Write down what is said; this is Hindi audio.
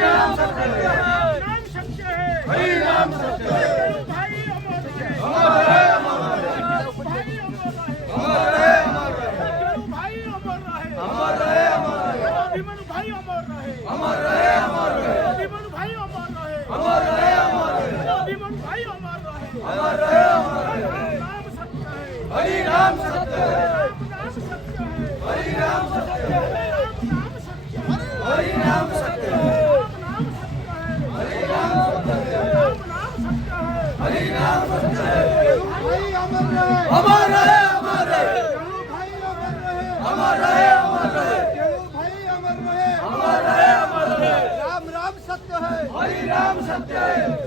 नाम सत्य है, नाम सत्य है, हरि नाम सत्य है, भाई अमर रहे, अमर रहे, अमर रहे, भाई अमर रहे, अमर रहे, अमर रहे, भाई अमर रहे, अमर रहे, अमर रहे, अभिमन्यु भाई अमर रहे, अमर रहे, अमर रहे, अभिमन्यु भाई अमर रहे, अमर रहे, अमर रहे, अभिमन्यु भाई अमर रहे, अमर रहे, अमर रहे, नाम सत्य है, हरि नाम सत्य है, नाम सत्य है, हरि नाम सत्य है, नाम सत्य है, हरि नाम सत्य है, नाम सत्य है, हरि नाम सत्य है, नाम सत्य है, हरि नाम सत्य है, भाई अमर रहे, अमर रहे, अमर रहे, भाई अमर रहे, अमर रहे, अमर रहे, भाई अमर रहे, अमर रहे, अमर रहे, राम राम सत्य है, हरि नाम सत्य है,